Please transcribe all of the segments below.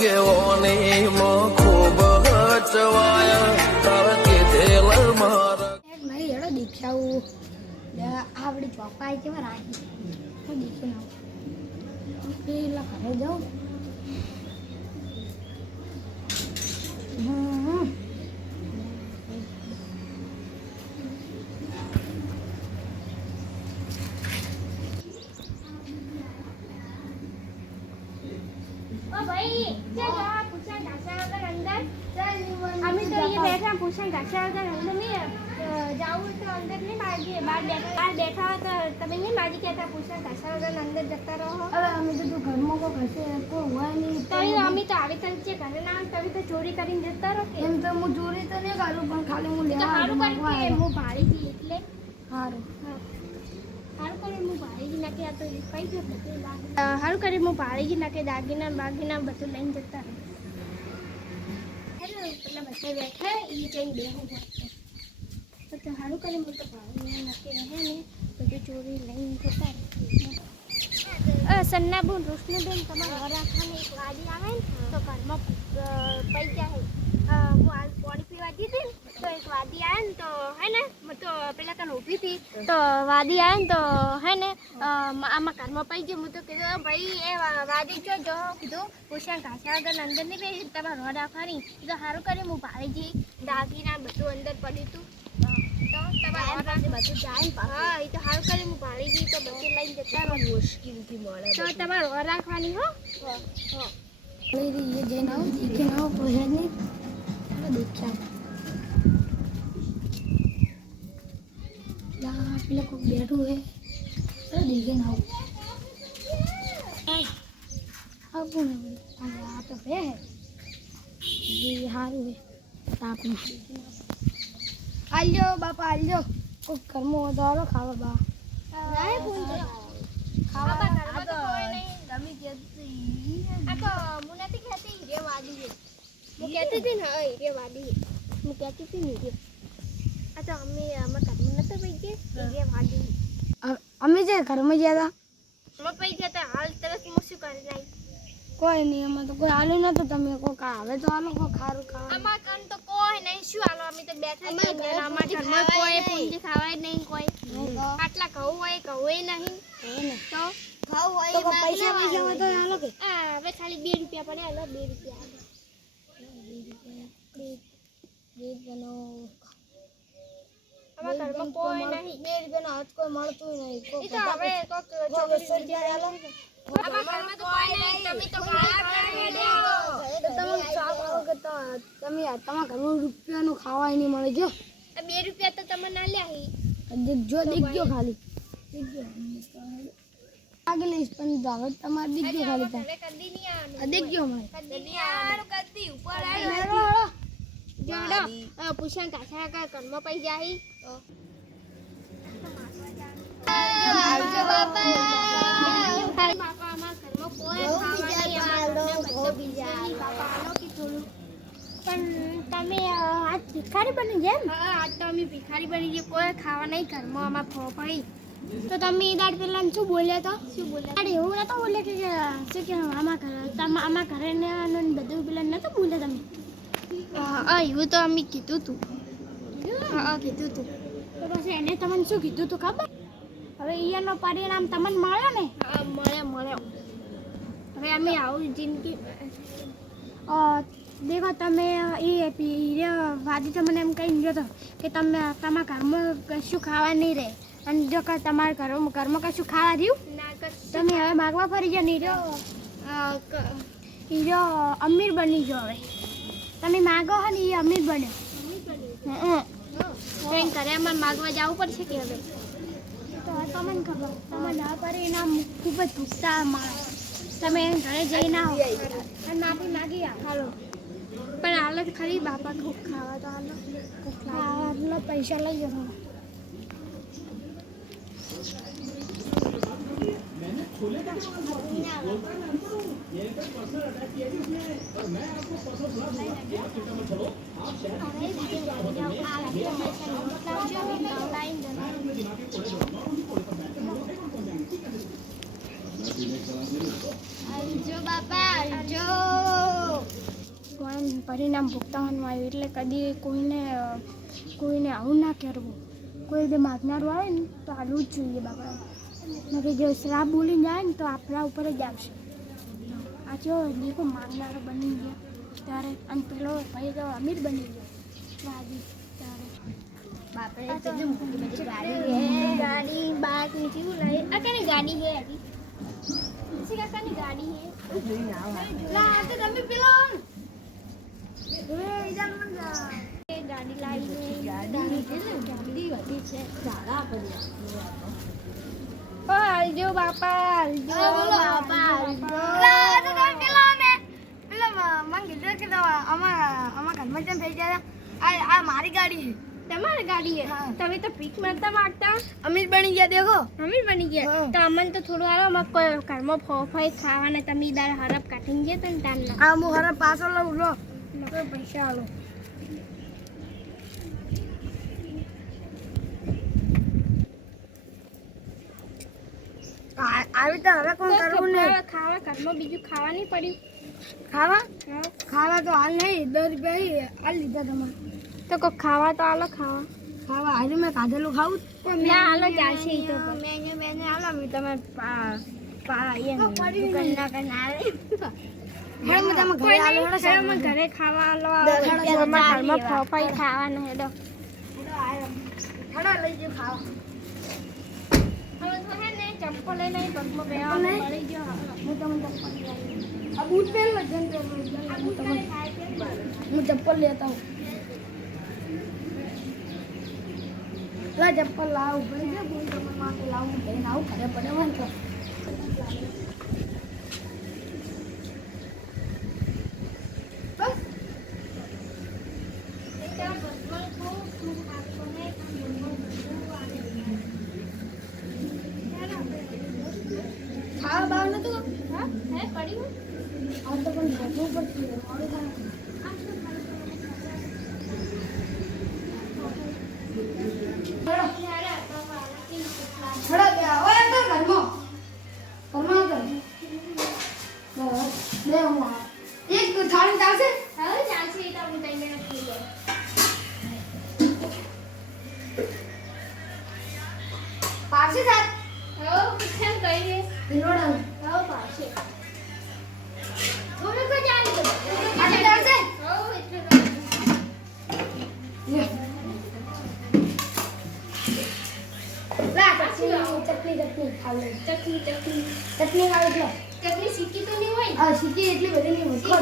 આગેવાની માં ખૂબ હચવાય. કીધેલ મારા એક મારી આપણી ચોપાઈ કેવા રાખી હું પેલા ઘરે જાઉં. હમ. ઓ ભાઈ ચાલ આ પૂછા ઘાસા વગર અંદર અમે તો અહીંયા પૂછા વગર અંદર નહીં જાઉં તો અંદર નહીં બાજી બહાર બેઠા બહાર બેઠા હોય તો તમે નહીં બાજી કહેતા પૂછા ઘાસા વગર અંદર જતા રહો હવે અમે તો જો ઘરમાં કોઈ હશે કોઈ હોય નહીં તો અમે તો આવી છે ઘરે ના તમે તો ચોરી કરીને જતા રહો. એમ તો હું ચોરી તો નહીં કરું પણ ખાલી હું લેવા સારું. હું ભાડી હતી એટલે. સારું હા. સારું કરી હું ભાડી ગઈ નાખી આ તો કઈ ગયો બધું સારું કર્યું હું ભાડી ગઈ નાખી દાગીના બાગીના બધું લઈને જતા રહો. હેલો પેલા બધા બેઠા એ જઈને બેહું તો તો સારું કર્યું હું તો ભાડી નાખી હે ને બધું ચોરી લઈને જતા રહો સન્ના બોન રોશનીબેન તમારે ઘર રાખવાની એક વાડી આવે ને તો ઘરમાં અ, પઈ જાય અ, હું હાલ પાણી પીવા દીધી ને તો એક વાદી આવે ને તો હે ને તો પેલા કાન ઊભી હતી તો વાદી આવે ને તો હે ને આમાં ઘરમાં પડી ગયું હું તો કીધું ભાઈ એ વાદી જો. જો કીધું પૂછ્યા ઘાસા વગર અંદર નહીં બેસી તમારે રોડ રાખવાની. તો સારું કર્યું હું ભાઈજી દાગીના બધું અંદર પડ્યું હતું. તો તમારે બધું જાય હા એ તો સારું કર્યું હું ભાળીજી તો બધું લઈને જતા મુશ્કેલથી મળે તો તમારે રોડ રાખવાની હો? હા એ જઈને આવું. દેખીને આવું કોઈ નહીં. દેખ્યા. લા પેલા કોઈ બેઠું હે આવું આવું ને બધું. આ તો હે જે સારું હે તાપનું આલ્યો બાપા આલ્યો કોઈ ઘરમાં વધારો તો ખાવા બા તો ખાવા ઘરમાં તો ગમી જતી આ તો હું નથી કહેતી હીરે વાદી હું કહેતી હતી ને વાદી છે હું કહેતી હતી ને આ તો અમે અમે ઘરમાં અમે જે ઘરમાં ગયા હતા? અમે ગયા તો હાલ તરત હું શું કરી નાઈ કોઈ નહીં તો કોઈ આલ્યું નતું તમે કોઈ આવે તો આલો કોઈ ખારું ખાવા અમાર કાન તો કોઈ નહીં. શું હાલો? અમે તો બેઠા જ છીએ ને ઘરમાં કોઈ પૂંજી ખાવાય નહીં કોઈ. આટલા ઘઉં હોય ઘઉં નહીં. તો? ઘઉં હોય તો પૈસા પૈસા હોય તો આલો કે. હવે ખાલી બે રૂપિયા પડે. હાલો બે રૂપિયા. હાલો. અમારા ઘરમાં કોઈ નહીં. બે રૂપિયાનો હાથ કોઈ મળતું નહીં. ઈ તો હવે કોક છોકરી બીજી લઈ અમારા ઘરમાં તો કોઈ નહીં. તમે તો ગાળા ખાઈને દેવો. તમે ચાપ કે તો તમે તમારા ઘરમાં રૂપિયાનું ખાવાય નહીં મળે જો. બે રૂપિયા તો તમે ના લ્યા. દેખજો દેખજો ખાલી. લઈશ પણ હવે તમારે દેખજો ખાલી દેખજો મને કદી. હેડો, હેડો. જોડો અ, પૂછાણ કાછા કા ઘરમાં પઈ જાય આવજો બાપા બાપા અમારા ઘરમાં કોઈ ખાવા નહીં અમારા ઘરના બધા બીજા બાપા આલો કે થોડું પણ તમે આજ ભિખારી બની હા આજ તો અમે ભિખારી બની ગયા કોઈ ખાવા નહીં ઘરમાં અમારા ફોફાઈ. તો તમે એ દાડ પેલા શું બોલ્યા તો? શું બોલ્યા? અરે એવું નતો બોલ્યા કે કે શું કે આમાં ઘરે આમાં ઘરે ને બધું પેલા નતો બોલ્યા તમે? હા એવું તો અમે કીધું તું. હા કીધું તું. તો પછી એને તમને શું કીધું તું ખબર? હવે ઈયરનો પરિણામ તમને મળ્યો ને? હા મળ્યો મળ્યો. હવે અમે આવું જિંદગી. દેખો તમે એ વાદી તમને એમ કહી ગયો હતો કે તમે તમારા ઘરમાં કશું ખાવા નહીં રહે. અને જો કે તમારા ઘરમાં ઘરમાં કશું ખાવા રહ્યું? તમે હવે માગવા ફરી જાઓ નહીં હીરો અમીર બની ગયો હવે. તમે માગો હો ને એ અમીર બને. હં કંઈ કરે માગવા જવું પડશે કે હવે? તો તમને ખબર. તમે ના પરિણામ ખૂબ જ ગુસ્સા માણસ. તમે એને ઘરે જઈને આવો અને માફી માગી હાલો. પણ હાલો તો ખરી બાપા ખૂબ ખાવા તો હાલો. પૈસા લઈ જશો આવજો બાપા આવજો પરિણામ ભોગવવાનું આવ્યું એટલે કદી કોઈને કોઈને આવું ના કરવું. કોઈ બી માગનારું આવે ને તો આવું જ જોઈએ બાપા. નકે જો શ્રાપ બોલી જાય ને તો આપણા ઉપર જ આવશે. આ જો દેખો માંગનારો બની ગયો. ત્યારે અને પેલો ભાઈ તો અમીર બની ગયો. વાદી ગાડી લાવી ગાડી વધી છે સારા પડી ઓ હાલજો બાપા હાલજો બાપા, હાલજો. પેલો ને પેલો મ- મને કીધું કે આમાં આમાં ઘરમાં જેમ થઈ જાય આ આ મારી ગાડી તમારી ગાડી હા. તમે તો પીક મારતા માગતા અમીર બની ગયા દેખો અમીર બની ગયા. તો અમને તો થોડું આલો અમારે કોઈ કર્મ ફોફાઈ ખાવાના તમે દાર હરફ કાઢીને ગયા તો ને તારના આ હું હરફ પાછો લઉં લો પૈસા આલો આ- આવી તો હવે કોણ કરવું નહીં. ખાવા ખાવા ઘરમાં બીજું ખાવા નહીં પડ્યું ખાવા ખાવા તો હાલ નહીં દસ રૂપિયા હાલ લીધા તમારે. તો કોઈ ખાવા તો આલો ખાવા. ખાવા આજે મેં કાઢેલું ખાવું ના આલો ચાલશે ઈ તો પણ. મેં હાલો આલો મેં તમે પા પા અહીંયા દુકાન ના કરીને આવે. હેડ મેં તમે ઘરે ખાવા તો ઘરમાં હેડો. હેડો લઈ જો ખાવા હવે તો લઈને મળી ગયો હું તમને ચપ્પલ લઈ આ બૂટ પહેર લો જન હું ચપ્પલ લેતા હું ચપ્પલ લાવ ભરી દે બૂટ તમારા માટે લાવું હું આવું ઘરે પડે હોય ને તો બસ ખાવા બહાર નતું હે પડ્યું આ તો પણ ભરવું પડશે મોડું થાય હળો બે આવો ચટણી ચટણી ચટણી. ચટણી ખાવ એટલે ચટણી શીખી તો નહીં હોય? હા સીકી એટલી બધી નહીં હોય.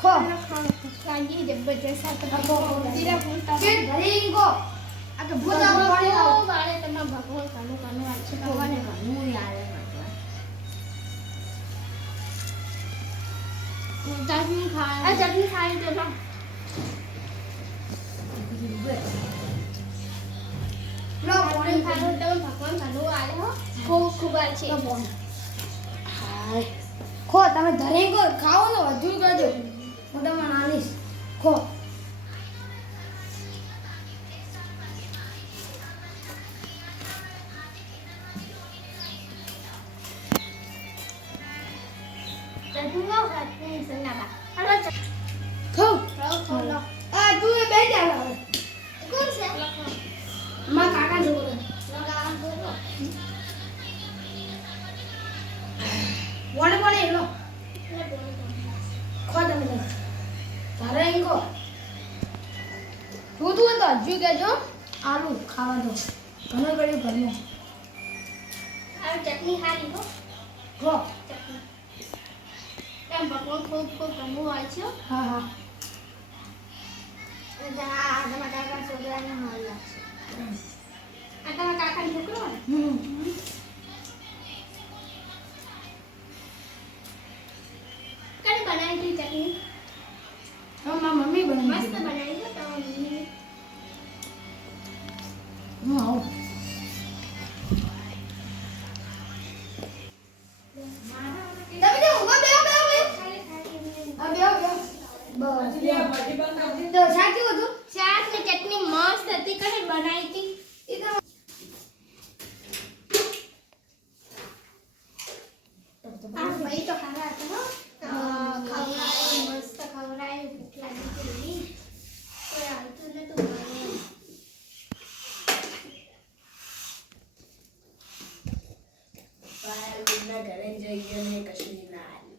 ખો. ખો કાંજી જબરજસ્ત આ તો. જીરા ભૂનતા કે ઘરે આ તો ભૂત આવું પાણી આવો વાળે. તમારા ભગવાન કાનું કાનું આ છે. ભગવાને ઘરનું યાદ ચટણી ખાય આ ચટણી ખાય તો ભગવાન હો. ખૂબ ખૂબ આ છે. ખો તમે ધરે ખો ખાઓ ને વધુ બનાવી ચટણી મમ્મી બનાવી મસ્ત બનાવી તમારા મમ્મી હું આવું તમે તો ઊભા બેહો બેહો બેહો હા બેહો બેહો બસ બેહો. તો સાચું હતું શાક ને ચટણી મસ્ત હતી કઈ બનાવી હતી એ તો આ ભાઈ તો ખાવા હતા હો ખવડાય મસ્ત ખવડાય એને કશું ના આલ્યું.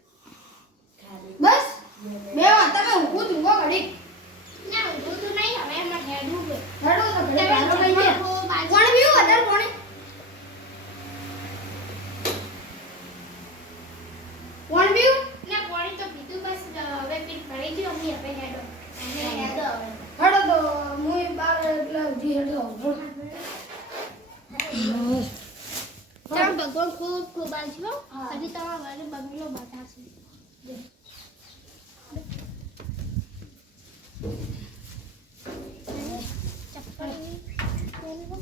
ખાલી બસ બે વાર તમે ઊંઘું જ ઊંઘો ઘડીક ના ઊંઘું તો નહીં હવે એમાં હેડવું છે. હેડો તો ઘડીક તમે હાલો લઈ ગયા જમવાનું બાજુ- કોણ પીવું વધારે કોણે કોણ પીવું ના પાણી તો પીધું બસ હવે પેટ ભરાઈ ગયું અમે હવે હેડો અને હેડો હવે હેડો તો હું એ બાર એટલે ઉઠી હેડો ચાલ ભગવાન ખૂબ ખૂબ આલજો હજી તમારા ઘરે બંગલો બતાવશે ચપ્પલ પહેરી લો.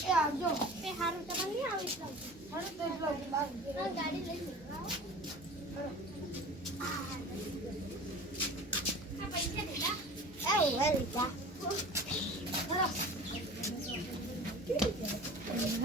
એ આવજો એ હારું તમારે નહીં આવે એટલા હેડો તો એટલો જ બાર હા, ગાડી લઈ નીકળાવો. આ પૈસા દીધા એ વેલકા હેડો બેસી હું આવું હેડો આ મિલ દો હું તમે બસ લેવા આપીશ મને આ તો બોલે મિલ મિલ બે જ પાછળ જ દેખાય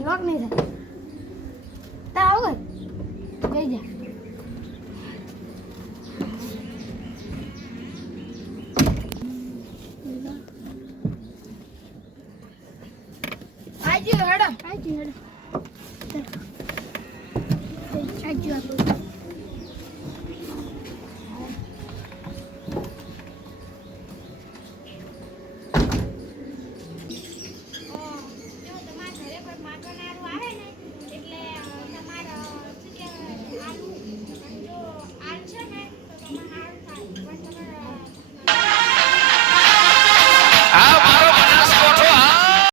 લોક નહીં થાય તા આવો જઈ જા